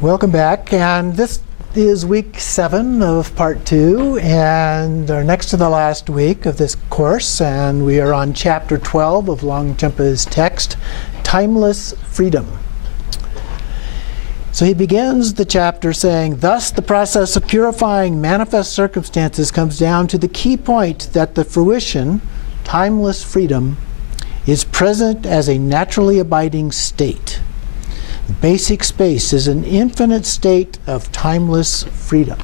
Welcome back, and this is week 7 of part 2, and our next to the last week of this course, and we are on chapter 12 of Longchenpa's text, Timeless Freedom. So he begins the chapter saying, thus the process of purifying manifest circumstances comes down to the key point that the fruition, timeless freedom, is present as a naturally abiding state. Basic space is an infinite state of timeless freedom.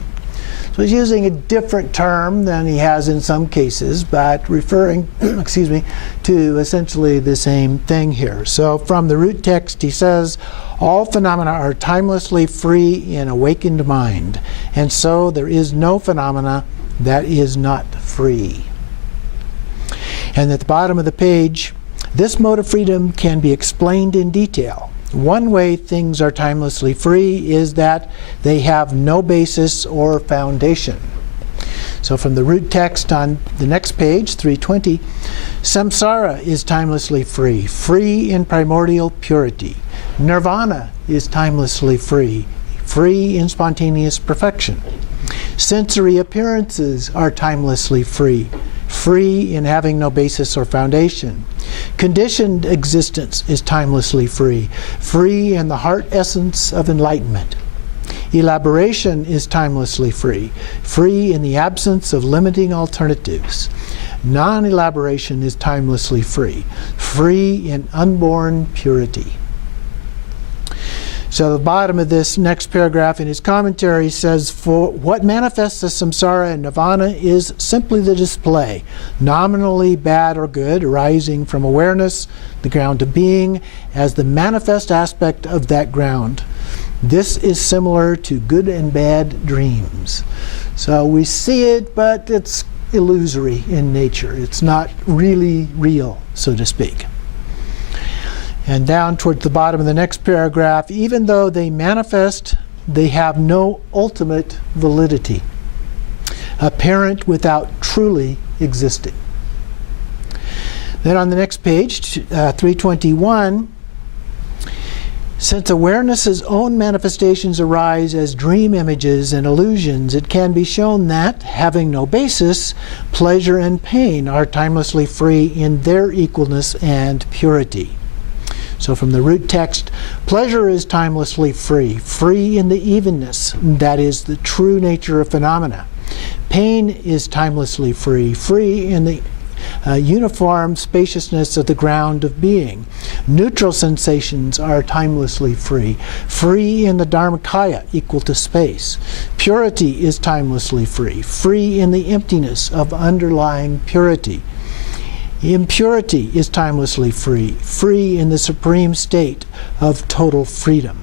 So he's using a different term than he has in some cases, but referring, to essentially the same thing here. So from the root text, he says, all phenomena are timelessly free in awakened mind, and so there is no phenomena that is not free. And at the bottom of the page, this mode of freedom can be explained in detail. One way things are timelessly free is that they have no basis or foundation. So from the root text on the next page, 320, samsara is timelessly free, free in primordial purity. Nirvana is timelessly free, free in spontaneous perfection. Sensory appearances are timelessly free, free in having no basis or foundation. Conditioned existence is timelessly free, free in the heart essence of enlightenment. Elaboration is timelessly free, free in the absence of limiting alternatives. Non-elaboration is timelessly free, free in unborn purity. So the bottom of this next paragraph in his commentary says, for what manifests as samsara and nirvana is simply the display, nominally bad or good, arising from awareness, the ground of being, as the manifest aspect of that ground. This is similar to good and bad dreams. So we see it, but it's illusory in nature. It's not really real, so to speak. And down towards the bottom of the next paragraph, even though they manifest, they have no ultimate validity, apparent without truly existing. Then on the next page, 321, since awareness's own manifestations arise as dream images and illusions, it can be shown that, having no basis, pleasure and pain are timelessly free in their equalness and purity. So from the root text, pleasure is timelessly free, free in the evenness, that is the true nature of phenomena. Pain is timelessly free, free in the uniform spaciousness of the ground of being. Neutral sensations are timelessly free, free in the Dharmakaya, equal to space. Purity is timelessly free, free in the emptiness of underlying purity. Impurity is timelessly free, free in the supreme state of total freedom.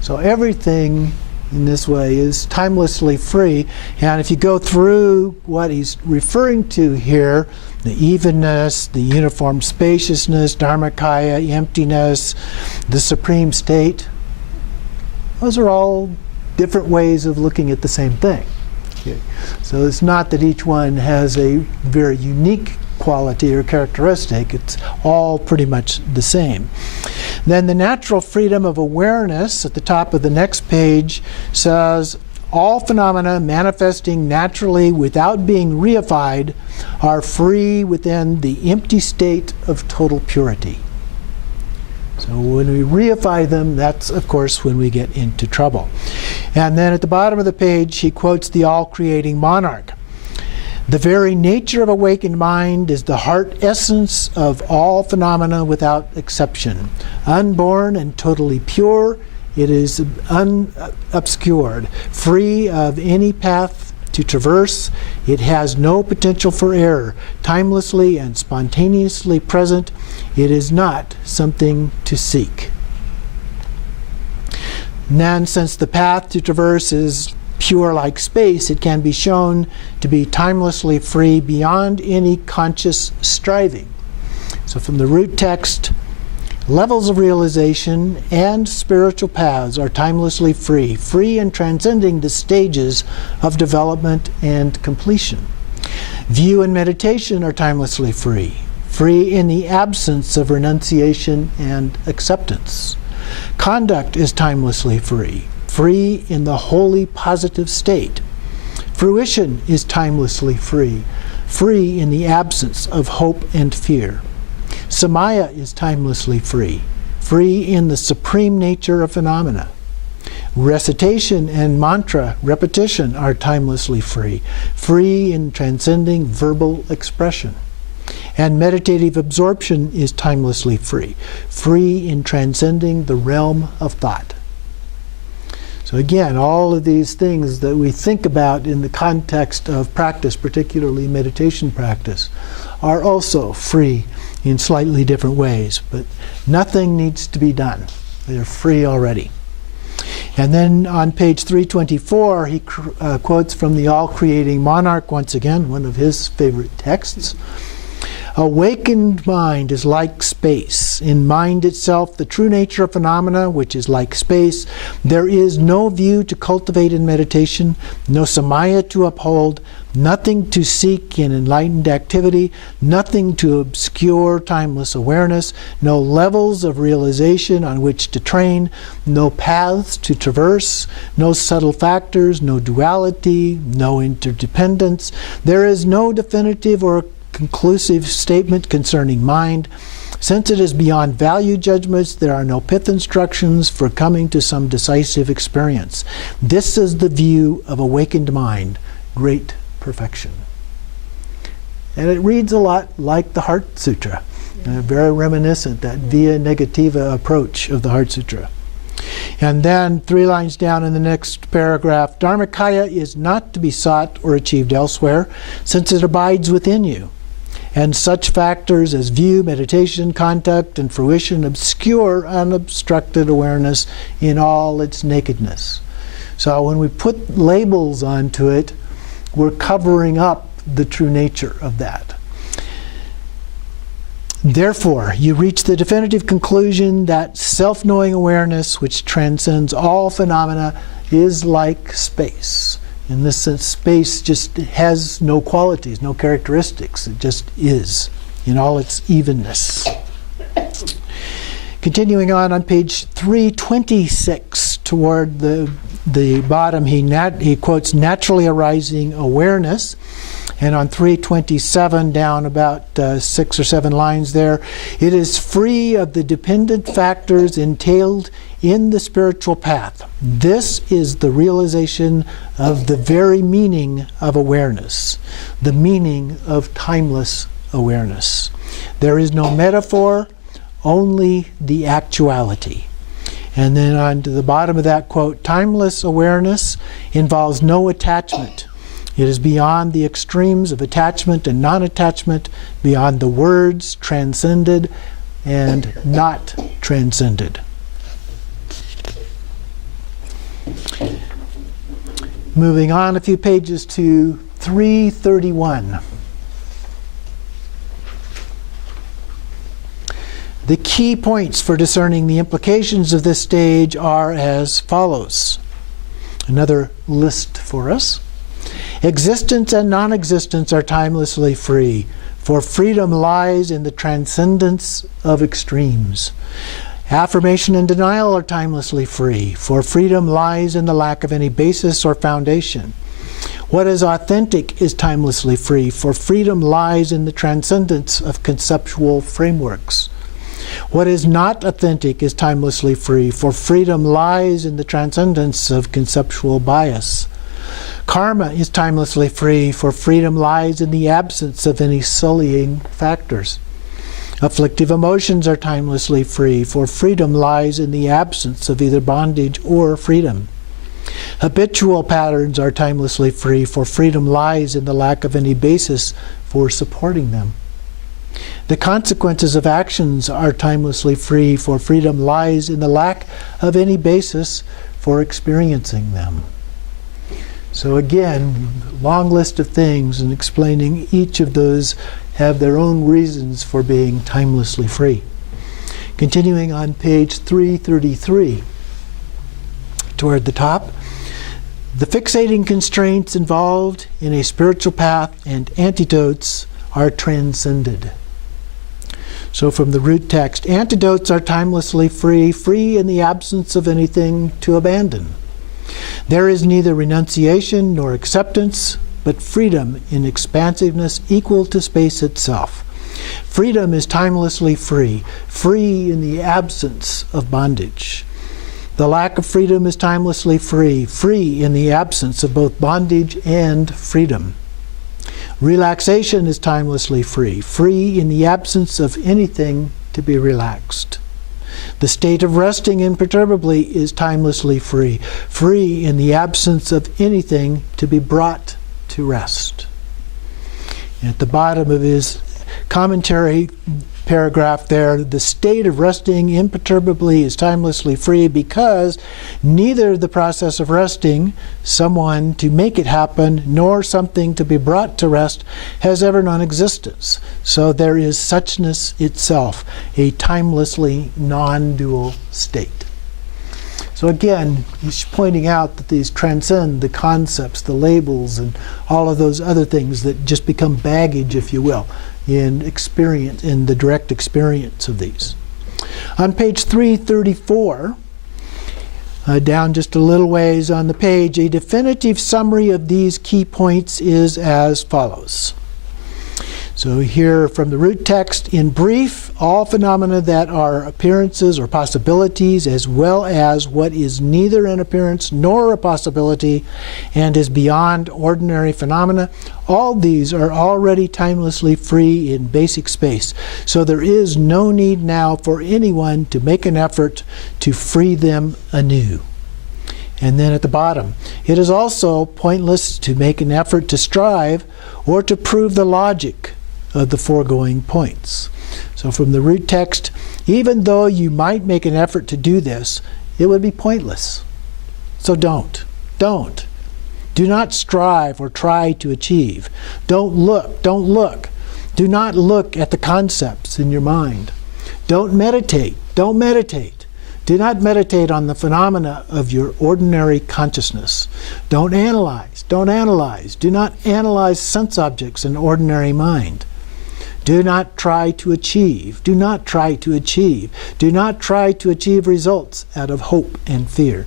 So everything in this way is timelessly free. And if you go through what he's referring to here, the evenness, the uniform spaciousness, Dharmakaya, emptiness, the supreme state, those are all different ways of looking at the same thing. Okay. So it's not that each one has a very unique quality or characteristic. It's all pretty much the same. Then the natural freedom of awareness at the top of the next page says, all phenomena manifesting naturally without being reified are free within the empty state of total purity. So when we reify them, that's of course when we get into trouble. And then at the bottom of the page he quotes the all-creating monarch. The very nature of awakened mind is the heart essence of all phenomena without exception. Unborn and totally pure, it is unobscured, free of any path to traverse. It has no potential for error. Timelessly and spontaneously present, it is not something to seek. And then, since the path to traverse is pure like space, it can be shown to be timelessly free beyond any conscious striving. So from the root text, levels of realization and spiritual paths are timelessly free, free in transcending the stages of development and completion. View and meditation are timelessly free, free in the absence of renunciation and acceptance. Conduct is timelessly free, free in the wholly positive state. Fruition is timelessly free, free in the absence of hope and fear. Samaya is timelessly free, free in the supreme nature of phenomena. Recitation and mantra repetition are timelessly free, free in transcending verbal expression. And meditative absorption is timelessly free, free in transcending the realm of thought. So again, all of these things that we think about in the context of practice, particularly meditation practice, are also free in slightly different ways, but nothing needs to be done. They're free already. And then on page 324, he quotes from the All-Creating Monarch once again, one of his favorite texts. Awakened mind is like space. In mind itself, the true nature of phenomena, which is like space, there is no view to cultivate in meditation, no samaya to uphold, nothing to seek in enlightened activity, nothing to obscure timeless awareness, no levels of realization on which to train, no paths to traverse, no subtle factors, no duality, no interdependence. There is no definitive or conclusive statement concerning mind. Since it is beyond value judgments, there are no pith instructions for coming to some decisive experience. This is the view of awakened mind, great perfection. And it reads a lot like the Heart Sutra, very reminiscent, that via negativa approach of the Heart Sutra. And then 3 lines down in the next paragraph, Dharmakaya is not to be sought or achieved elsewhere, since it abides within you. And such factors as view, meditation, contact, and fruition obscure unobstructed awareness in all its nakedness. So when we put labels onto it, we're covering up the true nature of that. Therefore, you reach the definitive conclusion that self-knowing awareness, which transcends all phenomena, is like space. In this sense, space just has no qualities, no characteristics. It just is in all its evenness. Continuing on page 326, toward the bottom, he quotes naturally arising awareness. And on 327, down about 6 or 7 lines there, it is free of the dependent factors entailed in the spiritual path. This is the realization of the very meaning of awareness, the meaning of timeless awareness. There is no metaphor, only the actuality. And then on to the bottom of that quote, timeless awareness involves no attachment. It is beyond the extremes of attachment and non-attachment, beyond the words transcended and not transcended. Moving on a few pages to 331. The key points for discerning the implications of this stage are as follows. Another list for us. Existence and non-existence are timelessly free, for freedom lies in the transcendence of extremes. Affirmation and denial are timelessly free, for freedom lies in the lack of any basis or foundation. What is authentic is timelessly free, for freedom lies in the transcendence of conceptual frameworks. What is not authentic is timelessly free, for freedom lies in the transcendence of conceptual bias. Karma is timelessly free, for freedom lies in the absence of any sullying factors. Afflictive emotions are timelessly free, for freedom lies in the absence of either bondage or freedom. Habitual patterns are timelessly free, for freedom lies in the lack of any basis for supporting them. The consequences of actions are timelessly free, for freedom lies in the lack of any basis for experiencing them. So again, long list of things, and explaining each of those have their own reasons for being timelessly free. Continuing on page 333, toward the top, the fixating constraints involved in a spiritual path and antidotes are transcended. So from the root text, antidotes are timelessly free, free in the absence of anything to abandon. There is neither renunciation nor acceptance, but freedom in expansiveness equal to space itself. Freedom is timelessly free, free in the absence of bondage. The lack of freedom is timelessly free, free in the absence of both bondage and freedom. Relaxation is timelessly free, free in the absence of anything to be relaxed. The state of resting imperturbably is timelessly free, free in the absence of anything to be brought to rest. At the bottom of his commentary paragraph there, the state of resting imperturbably is timelessly free because neither the process of resting, someone to make it happen, nor something to be brought to rest has ever known existence. So there is suchness itself, a timelessly non-dual state. So again, he's pointing out that these transcend the concepts, the labels, and all of those other things that just become baggage, if you will, in experience, in the direct experience of these. On page 334, down just a little ways on the page, a definitive summary of these key points is as follows. So here from the root text, in brief, all phenomena that are appearances or possibilities, as well as what is neither an appearance nor a possibility and is beyond ordinary phenomena, all these are already timelessly free in basic space. So there is no need now for anyone to make an effort to free them anew. And then at the bottom, it is also pointless to make an effort to strive or to prove the logic of the foregoing points. So from the root text, even though you might make an effort to do this, it would be pointless. So don't. Do not strive or try to achieve. Don't look. Do not look at the concepts in your mind. Don't meditate. Do not meditate on the phenomena of your ordinary consciousness. Don't analyze. Do not analyze sense objects in ordinary mind. Do not try to achieve. Do not try to achieve results out of hope and fear.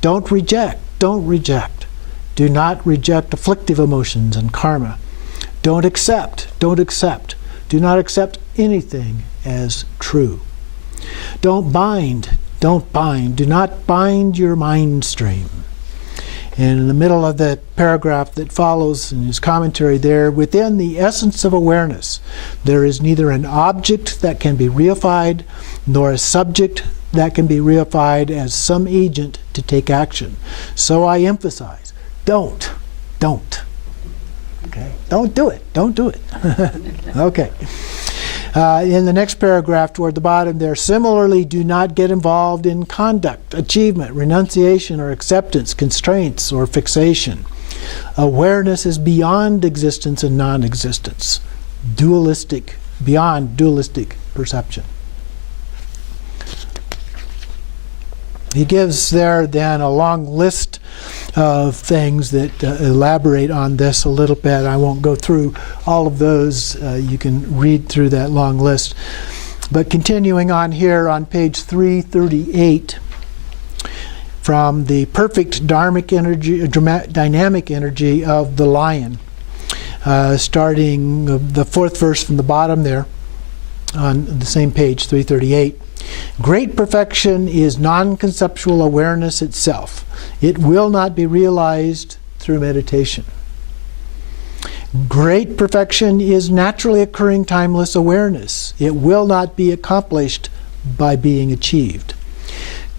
Don't reject. Do not reject afflictive emotions and karma. Don't accept. Do not accept anything as true. Don't bind. Do not bind your mind stream. And in the middle of the paragraph that follows in his commentary there, within the essence of awareness, there is neither an object that can be reified, nor a subject that can be reified as some agent to take action. So I emphasize, don't. Okay? Don't do it. Okay. In the next paragraph toward the bottom there, similarly, do not get involved in conduct, achievement, renunciation, or acceptance, constraints, or fixation. Awareness is beyond existence and non-existence, beyond dualistic perception. He gives there then a long list of things that elaborate on this a little bit. I won't go through all of those. You can read through that long list. But continuing on here on page 338, from the perfect dynamic energy of the lion, starting the fourth verse from the bottom there on the same page, 338. Great perfection is non-conceptual awareness itself. It will not be realized through meditation. Great perfection is naturally occurring timeless awareness. It will not be accomplished by being achieved.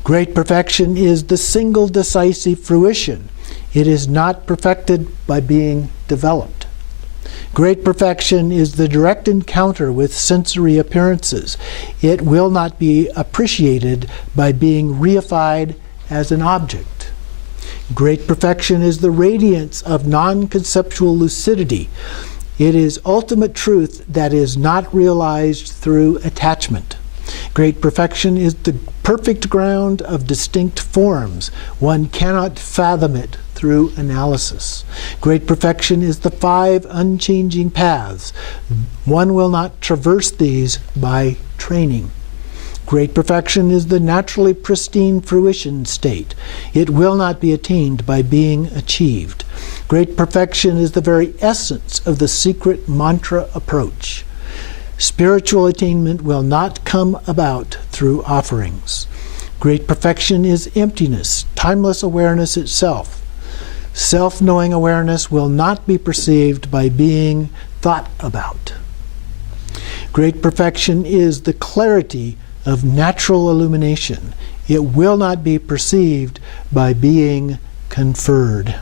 Great perfection is the single decisive fruition. It is not perfected by being developed. Great perfection is the direct encounter with sensory appearances. It will not be appreciated by being reified as an object. Great perfection is the radiance of non-conceptual lucidity. It is ultimate truth that is not realized through attachment. Great perfection is the perfect ground of distinct forms. One cannot fathom it through analysis. Great perfection is the 5 unchanging paths. One will not traverse these by training. Great perfection is the naturally pristine fruition state. It will not be attained by being achieved. Great perfection is the very essence of the secret mantra approach. Spiritual attainment will not come about through offerings. Great perfection is emptiness, timeless awareness itself. Self-knowing awareness will not be perceived by being thought about. Great perfection is the clarity of natural illumination. It will not be perceived by being conferred.